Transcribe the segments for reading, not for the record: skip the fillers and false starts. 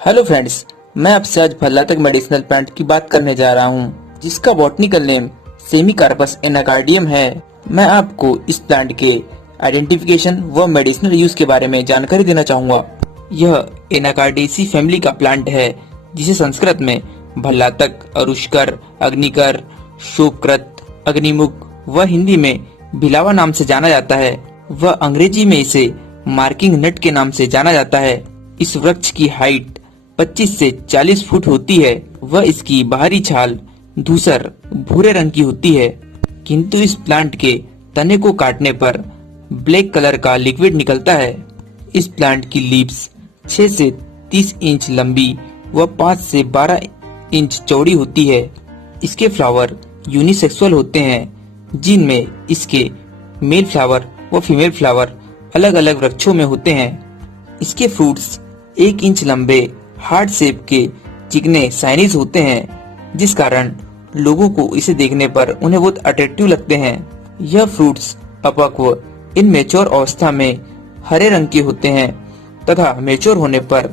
Hello friends, मैं आपसे आज भल्लातक मेडिसिनल प्लांट की बात करने जा रहा हूँ, जिसका बॉटनिकल नेम सेमिकार्पस एनाकार्डियम है। मैं आपको इस प्लांट के आइडेंटिफिकेशन व मेडिसिनल यूज के बारे में जानकारी देना चाहूँगा। यह एनाकार्डेसी फैमिली का प्लांट है, जिसे संस्कृत में भल्लातक, अरुष्कर, अग्निकर, शोभकृत, अग्निमुख व हिंदी में भिलावा नाम से जाना जाता है। वह अंग्रेजी में इसे मार्किंग नट के नाम से जाना जाता है। इस वृक्ष की हाइट 25 से 40 फुट होती है। वह इसकी बाहरी छाल धूसर भूरे रंग की होती है, किंतु इस प्लांट के तने को काटने पर ब्लैक कलर का लिक्विड निकलता है। इस प्लांट की लीव्स 6 से 30 इंच लंबी व 5 से 12 इंच चौड़ी होती है। इसके फ्लावर यूनिसेक्सुअल होते हैं, जिनमें इसके मेल फ्लावर व फीमेल फ्लावर अलग अलग वृक्षों में होते हैं। इसके फ्रूट्स 1 इंच लंबे हार्ट शेप के चिकने साइनीज होते हैं, जिस कारण लोगों को इसे देखने पर उन्हें बहुत अट्रैक्टिव लगते हैं। यह फ्रूट्स अपक्व इन मेच्योर अवस्था में हरे रंग के होते हैं तथा मेच्योर होने पर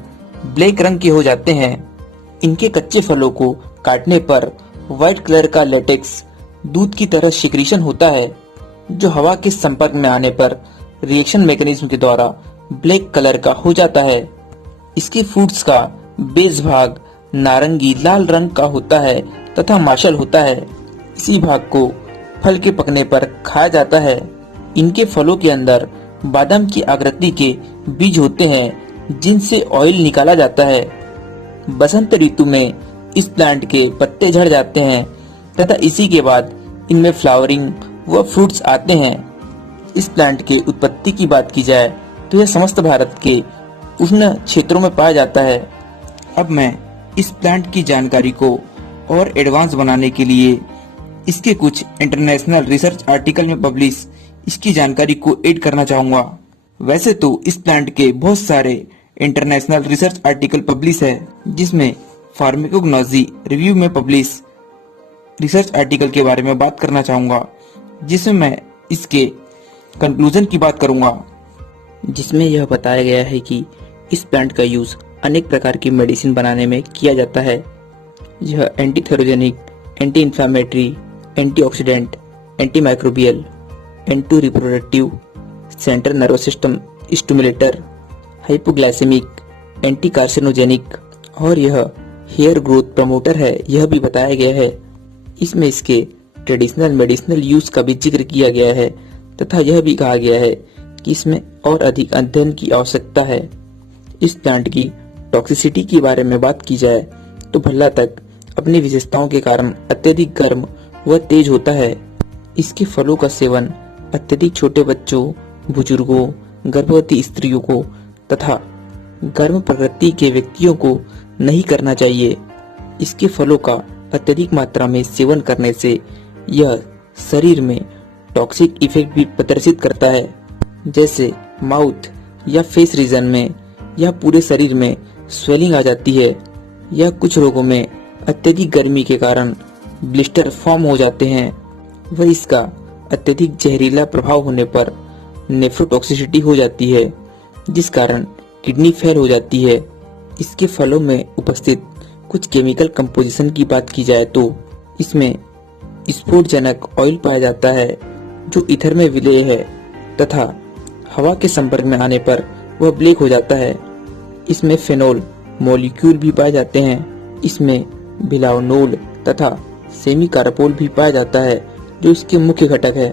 ब्लैक रंग के हो जाते हैं। इनके कच्चे फलों को काटने पर व्हाइट कलर का लेटेक्स दूध की तरह सिक्रीशन होता है, जो हवा के संपर्क में आने पर रिएक्शन मैकेनिज्म के द्वारा ब्लैक कलर का हो जाता है। इसके फ्रूट्स का बेस भाग नारंगी लाल रंग का होता है तथा मार्शल होता है। इसी भाग को फल के पकने पर खाया जाता है। इनके फलों के अंदर बादाम की आकृति के बीज होते हैं, जिनसे ऑयल निकाला जाता है। बसंत ऋतु में इस प्लांट के पत्ते झड़ जाते हैं तथा इसी के बाद इनमें फ्लावरिंग व फ्रूट्स आते हैं। इस प्लांट के उत्पत्ति की बात की जाए तो यह समस्त भारत के उष्ण क्षेत्रों में पाया जाता है। अब मैं इस प्लांट की जानकारी को और एडवांस बनाने के लिए इसके कुछ इंटरनेशनल रिसर्च आर्टिकल में पब्लिश इसकी जानकारी को ऐड करना चाहूँगा। वैसे तो इस प्लांट के बहुत सारे इंटरनेशनल रिसर्च आर्टिकल पब्लिश है, जिसमें फार्माकोग्नोलॉजी रिव्यू में पब्लिश रिसर्च आर्टिकल के बारे में बात करना चाहूँगा, जिसमें मैं इसके कंक्लूजन की बात करूँगा, जिसमें यह बताया गया है कि इस प्लांट का यूज अनेक प्रकार की मेडिसिन बनाने में किया जाता है। यह antiatherogenic, anti inflammatory, antioxidant, anti microbial, anti reproductive, central nervous system stimulator, hypoglycaemic, anti carcinogenic और यह हेयर ग्रोथ प्रमोटर है, यह भी बताया गया है। इसमें इसके ट्रेडिशनल मेडिसिनल यूज का भी जिक्र किया गया है तथा यह भी कहा गया है कि इसमें और अधिक अध्ययन की आवश्यकता है। इस प्लांट की टॉक्सिसिटी के बारे में बात की जाए तो भल्लातक अपनी विशेषताओं के कारण अत्यधिक गर्म व तेज होता है। इसके फलों का सेवन अत्यधिक छोटे बच्चों, बुजुर्गों, गर्भवती स्त्रियों को तथा गर्म प्रकृति के व्यक्तियों को नहीं करना चाहिए। इसके फलों का अत्यधिक मात्रा में सेवन करने से यह शरीर में टॉक्सिक इफेक्ट भी प्रदर्शित करता है, जैसे माउथ या फेस रीजन में या पूरे शरीर में स्वेलिंग आ जाती है, या कुछ रोगों में अत्यधिक गर्मी के कारण ब्लिस्टर फॉर्म हो जाते हैं। वह इसका अत्यधिक जहरीला प्रभाव होने पर नेफ्रोटॉक्सिसिटी हो जाती है, जिस कारण किडनी फेल हो जाती है। इसके फलों में उपस्थित कुछ केमिकल कंपोजिशन की बात की जाए तो इसमें स्फोटजनक ऑयल पाया जाता है, जो ईथर में विलेय है तथा हवा के संपर्क में आने पर वह ब्लैक हो जाता है। इसमें फेनोल मॉलिक्यूल भी पाए जाते हैं। इसमें बिलावनोल तथा सेमिकार्पोल भी पाया जाता है, जो इसके मुख्य घटक है।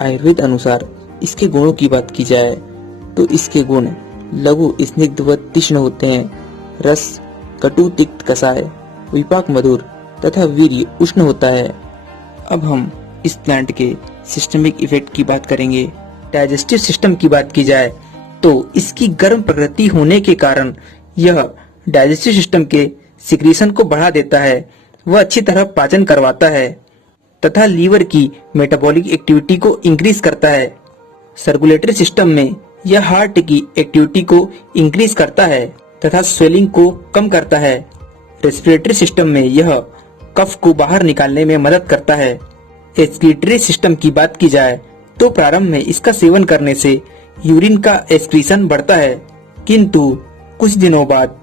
आयुर्वेद अनुसार इसके गुणों की बात की जाए तो इसके गुण लघु, स्निग्ध व तीक्ष्ण होते हैं। रस कटु तिक्त कसाय, विपाक मधुर तथा वीर्य उष्ण होता है। अब हम इस प्लांट के सिस्टमिक इफेक्ट की बात करेंगे। डाइजेस्टिव सिस्टम की बात की जाए तो इसकी गर्म प्रकृति होने के कारण यह डाइजेस्टिव सिस्टम के सिक्रीशन को बढ़ा देता है। वह अच्छी तरह पाचन करवाता है तथा लीवर की मेटाबॉलिक एक्टिविटी को इंक्रीज करता है। सर्कुलेटरी सिस्टम में यह हार्ट की एक्टिविटी को इंक्रीज करता है तथा स्वेलिंग को कम करता है। रेस्पिरेटरी सिस्टम में यह कफ को बाहर निकालने में मदद करता है। एक्सक्रीटरी सिस्टम की बात की जाए तो प्रारंभ में इसका सेवन करने से यूरिन का एक्सक्रीशन बढ़ता है, किंतु कुछ दिनों बाद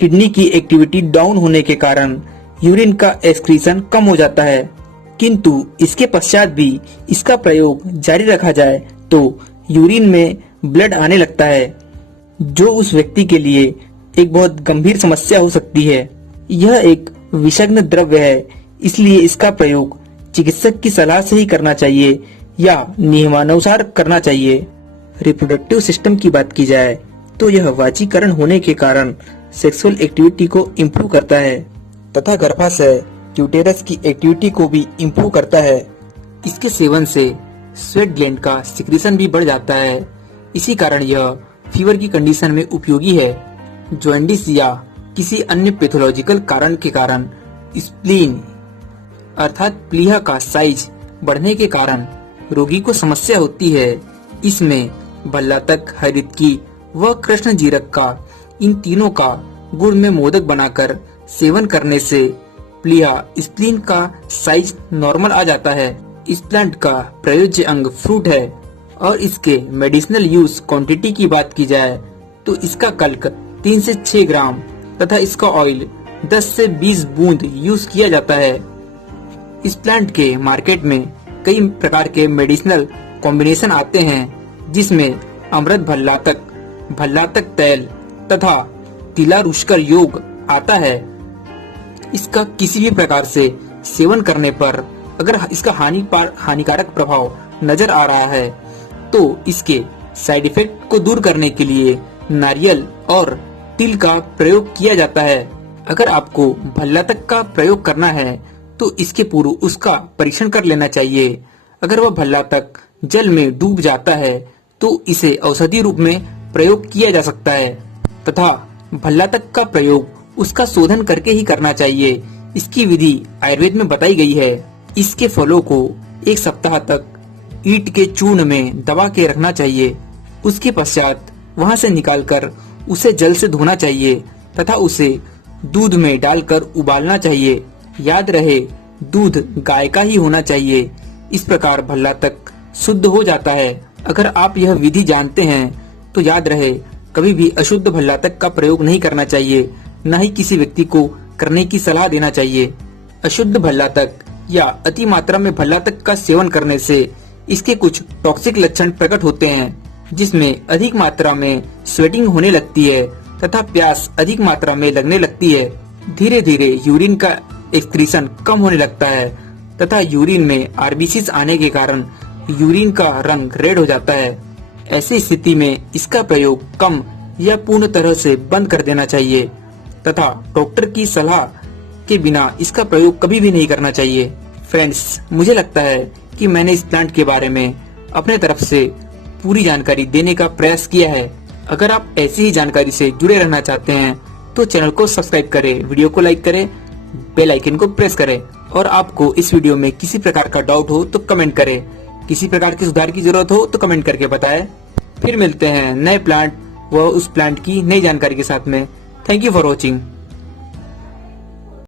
किडनी की एक्टिविटी डाउन होने के कारण यूरिन का एक्सक्रीशन कम हो जाता है, किंतु इसके पश्चात भी इसका प्रयोग जारी रखा जाए तो यूरिन में ब्लड आने लगता है, जो उस व्यक्ति के लिए एक बहुत गंभीर समस्या हो सकती है। यह एक विषाक्त द्रव्य है, इसलिए इसका प्रयोग चिकित्सक की सलाह से ही करना चाहिए या नियमानुसार करना चाहिए। रिप्रोडक्टिव सिस्टम की बात की जाए तो यह वाचीकरण होने के कारण सेक्सुअल एक्टिविटी को इम्प्रूव करता है तथा गर्भाशय यूटेरस की एक्टिविटी को भी इम्प्रूव करता है। इसके सेवन से स्वेट ग्लैंड का सिक्रीशन भी बढ़ जाता है। इसी कारण यह फीवर की कंडीशन में उपयोगी है। जॉन्डिस या किसी अन्य पैथोलॉजिकल कारण के कारण स्प्लीन अर्थात प्लीहा का साइज बढ़ने के कारण रोगी को समस्या होती है। इसमें भल्लातक, हरितकी व कृष्ण जीरक का इन तीनों का गुड़ में मोदक बनाकर सेवन करने से प्लीहा स्प्लीन का साइज नॉर्मल आ जाता है। इस प्लांट का प्रयोज्य अंग फ्रूट है और इसके मेडिसिनल यूज क्वांटिटी की बात की जाए तो इसका कल्क 3 से 6 ग्राम तथा इसका ऑयल 10 से 20 बूंद यूज किया जाता है। इस प्लांट के मार्केट में कई प्रकार के मेडिसिनल कॉम्बिनेशन आते हैं, जिसमें अमृत भल्लातक, भल्लातक तेल तथा तिला रुष्कर योग आता है। इसका किसी भी प्रकार से सेवन करने पर अगर इसका हानिकारक प्रभाव नजर आ रहा है तो इसके साइड इफेक्ट को दूर करने के लिए नारियल और तिल का प्रयोग किया जाता है। अगर आपको भल्लातक का प्रयोग करना है तो इसके पूर्व उसका परीक्षण कर लेना चाहिए। अगर वह भल्लातक जल में डूब जाता है तो इसे औषधि रूप में प्रयोग किया जा सकता है तथा भल्लातक का प्रयोग उसका शोधन करके ही करना चाहिए। इसकी विधि आयुर्वेद में बताई गई है। इसके फलों को 1 सप्ताह तक ईंट के चूर्ण में दबा के रखना चाहिए। उसके पश्चात वहां से निकालकर उसे जल से धोना चाहिए तथा उसे दूध में डालकर उबालना चाहिए। याद रहे, दूध गाय का ही होना चाहिए। इस प्रकार भल्लातक शुद्ध हो जाता है। अगर आप यह विधि जानते हैं तो याद रहे, कभी भी अशुद्ध भल्लातक का प्रयोग नहीं करना चाहिए, न ही किसी व्यक्ति को करने की सलाह देना चाहिए। अशुद्ध भल्लातक या अति मात्रा में भल्लातक का सेवन करने से इसके कुछ टॉक्सिक लक्षण प्रकट होते हैं, जिसमें अधिक मात्रा में स्वेटिंग होने लगती है तथा प्यास अधिक मात्रा में लगने लगती है। धीरे धीरे यूरिन का एक्सक्रीशन कम होने लगता है तथा यूरिन में आरबीसीज आने के कारण यूरिन का रंग रेड हो जाता है। ऐसी स्थिति में इसका प्रयोग कम या पूर्ण तरह से बंद कर देना चाहिए तथा डॉक्टर की सलाह के बिना इसका प्रयोग कभी भी नहीं करना चाहिए। फ्रेंड्स, मुझे लगता है कि मैंने इस प्लांट के बारे में अपने तरफ से पूरी जानकारी देने का प्रयास किया है। अगर आप ऐसी ही जानकारी से जुड़े रहना चाहते हैं तो चैनल को सब्सक्राइब करें, वीडियो को लाइक करें, बेल आइकन को प्रेस करें और आपको इस वीडियो में किसी प्रकार का डाउट हो तो कमेंट करें। किसी प्रकार के सुधार की जरूरत हो तो कमेंट करके बताएं। फिर मिलते हैं नए प्लांट व उस प्लांट की नई जानकारी के साथ में। Thank you for watching.